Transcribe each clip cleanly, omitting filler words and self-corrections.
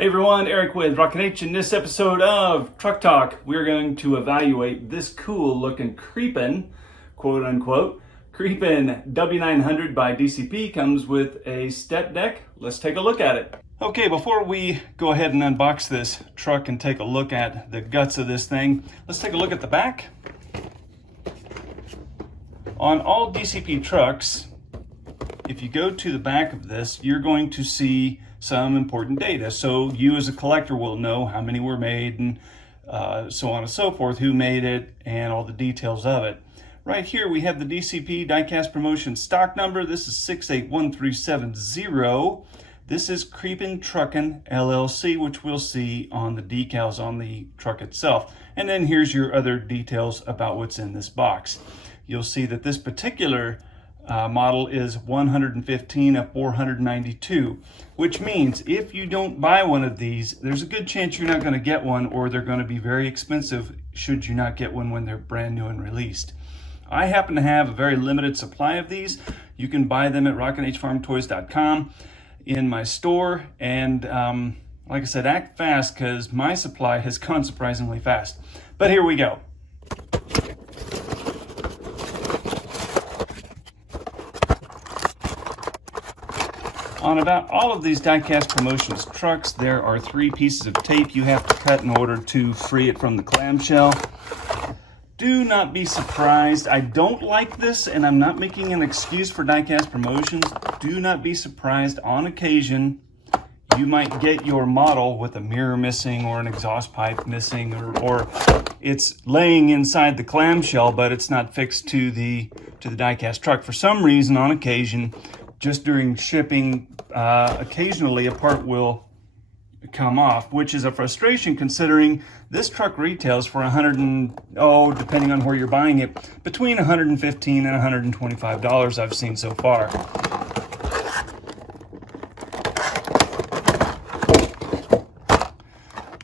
Hey everyone, Eric with Rockin H. In this episode of Truck Talk, we're going to evaluate this cool looking Creepin, quote unquote. Creepin W900 by DCP comes with a step deck. Let's take a look at it. Okay, before we go ahead and unbox this truck and take a look at the guts of this thing, let's take a look at the back. On all DCP trucks, if you go to the back of this, you're going to see some important data. So you as a collector will know how many were made and so on and so forth, who made it, and all the details of it. Right here we have the DCP Diecast Promotion stock number. This is 681370. This is Creepin Truckin LLC, which we'll see on the decals on the truck itself. And then here's your other details about what's in this box. You'll see that this particular model is 115 of 492, which means if you don't buy one of these, there's a good chance you're not going to get one, or they're going to be very expensive should you not get one when they're brand new and released. I happen to have a very limited supply of these. You can buy them at rockinhfarmtoys.com in my store, and like I said, act fast because my supply has gone surprisingly fast. But here we go. On about all of these Diecast Promotions trucks, there are 3 pieces of tape you have to cut in order to free it from the clamshell. Do not be surprised. I don't like this, and I'm not making an excuse for Diecast Promotions. Do not be surprised. On occasion, you might get your model with a mirror missing or an exhaust pipe missing, or it's laying inside the clamshell, but it's not fixed to the Diecast truck. For some reason, on occasion, just during shipping, occasionally a part will come off, which is a frustration considering this truck retails for depending on where you're buying it, between $115 and $125 I've seen so far.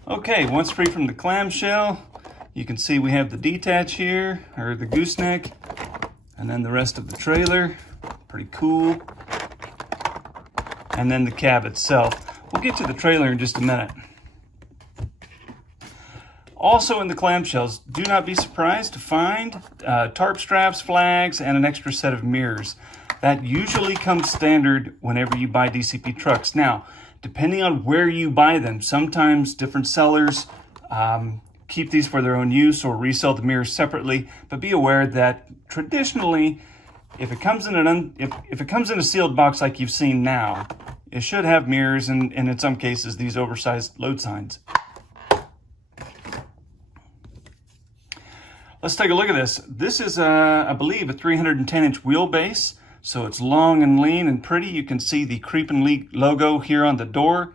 Okay, once free from the clamshell, you can see we have the detach here, or the gooseneck, and then the rest of the trailer. Pretty cool. And then the cab itself. We'll get to the trailer in just a minute. Also in the clamshells, do not be surprised to find tarp straps, flags, and an extra set of mirrors. That usually comes standard whenever you buy DCP trucks. Now, depending on where you buy them, sometimes different sellers keep these for their own use or resell the mirrors separately, but be aware that traditionally, if it comes in if it comes in a sealed box like you've seen now, it should have mirrors and in some cases these oversized load signs. Let's take a look at this. This is I believe a 310-inch wheelbase, so it's long and lean and pretty. You can see the Creepin logo here on the door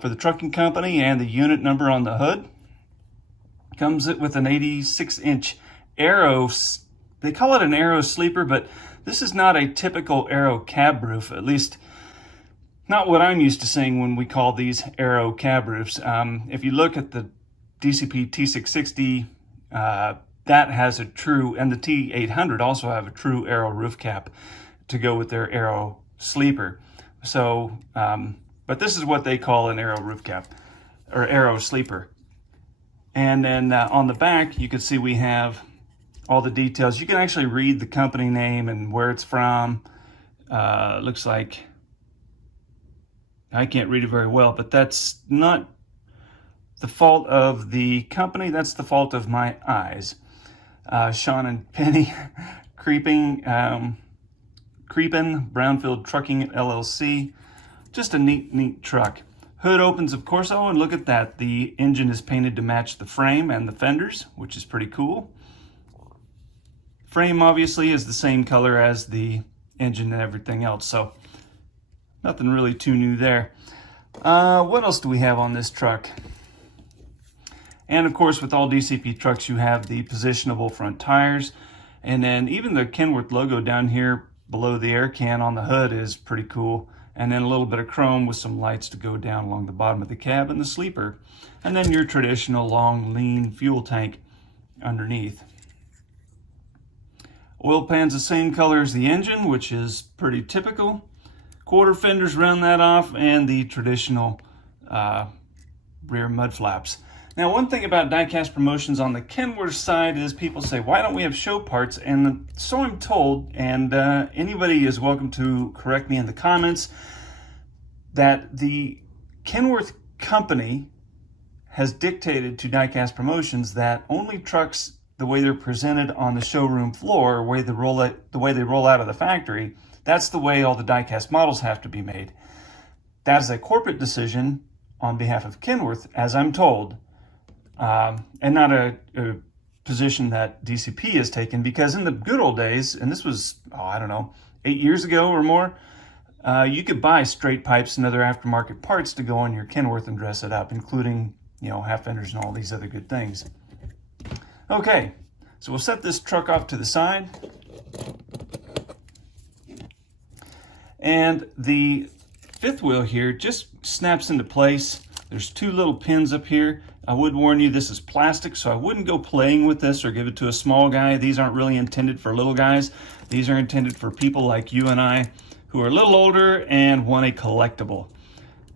for the trucking company and the unit number on the hood. Comes with an 86-inch Aero. They call it an Aero sleeper, but this is not a typical Aero cab roof, at least not what I'm used to seeing when we call these Aero cab roofs. If you look at the DCP T660, that has a true, and the T800 also have a true Aero roof cap to go with their Aero sleeper. So, but this is what they call an Aero roof cap, or Aero sleeper. And then on the back, you can see we have all the details. You can actually read the company name and where it's from. Looks like, I can't read it very well, but that's not the fault of the company. That's the fault of my eyes. Sean and Penny, Creepin, Brownfield Trucking LLC. Just a neat truck. Hood opens, of course. Oh, and look at that. The engine is painted to match the frame and the fenders, which is pretty cool. Frame obviously is the same color as the engine and everything else, so nothing really too new there. What else do we have on this truck? And of course, with all DCP trucks, you have the positionable front tires, and then even the Kenworth logo down here below the air can on the hood is pretty cool. And then a little bit of chrome with some lights to go down along the bottom of the cab and the sleeper. And then your traditional long, lean fuel tank underneath. Oil pan's the same color as the engine, which is pretty typical. Quarter fenders round that off, and the traditional rear mud flaps. Now, one thing about diecast promotions on the Kenworth side is people say, why don't we have show parts? And so I'm told, and anybody is welcome to correct me in the comments, that the Kenworth company has dictated to diecast promotions that only trucks, the way they're presented on the showroom floor, the way they roll out of the factory, that's the way all the diecast models have to be made. That is a corporate decision on behalf of Kenworth, as I'm told, and not a position that DCP has taken, because in the good old days, and this was, I don't know, 8 years ago or more, you could buy straight pipes and other aftermarket parts to go on your Kenworth and dress it up, including, half fenders and all these other good things. Okay, so we'll set this truck off to the side. And the fifth wheel here just snaps into place. There's two little pins up here. I would warn you, this is plastic, so I wouldn't go playing with this or give it to a small guy. These aren't really intended for little guys. These are intended for people like you and I who are a little older and want a collectible.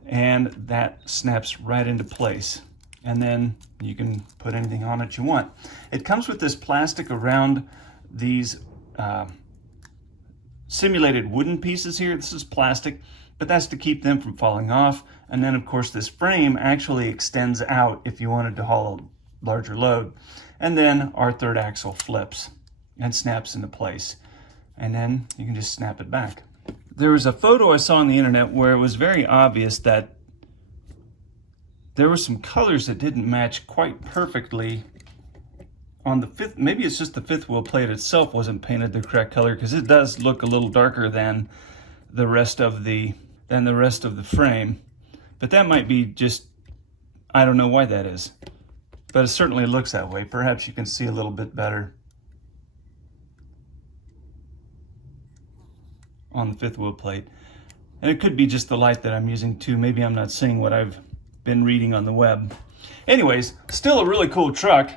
And that snaps right into place. And then you can put anything on it you want. It comes with this plastic around these simulated wooden pieces here. This is plastic, but that's to keep them from falling off. And then, of course, this frame actually extends out if you wanted to haul a larger load. And then our third axle flips and snaps into place. And then you can just snap it back. There was a photo I saw on the internet where it was very obvious that there were some colors that didn't match quite perfectly on the fifth. Maybe it's just the fifth wheel plate itself wasn't painted the correct color, because it does look a little darker than the rest of the frame. But that might be just, I don't know why that is, but it certainly looks that way. Perhaps you can see a little bit better on the fifth wheel plate. And it could be just the light that I'm using too. Maybe I'm not seeing what I've been reading on the web. Anyways, still a really cool truck.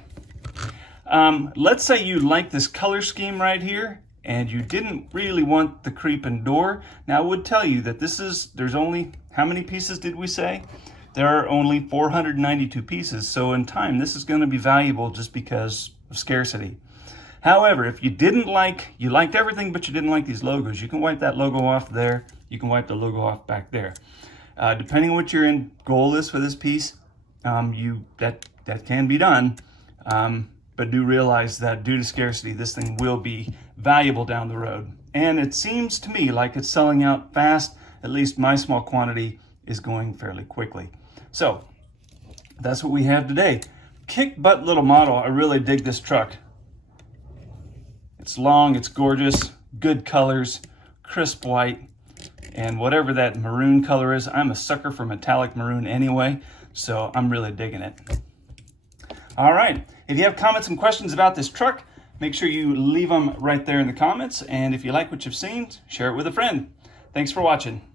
Let's say you like this color scheme right here and you didn't really want the Creepin door. Now, I would tell you that there's only, how many pieces did we say? There are only 492 pieces. So in time, this is going to be valuable just because of scarcity. However, if you liked everything, but you didn't like these logos, you can wipe that logo off there. You can wipe the logo off back there. Depending on what your end goal is for this piece, that can be done. But do realize that due to scarcity, this thing will be valuable down the road. And it seems to me like it's selling out fast. At least my small quantity is going fairly quickly. So that's what we have today. Kick butt little model. I really dig this truck. It's long, it's gorgeous, good colors, crisp white, and whatever that maroon color is, I'm a sucker for metallic maroon anyway, so I'm really digging it. All right, if you have comments and questions about this truck, make sure you leave them right there in the comments, and if you like what you've seen, share it with a friend. Thanks for watching.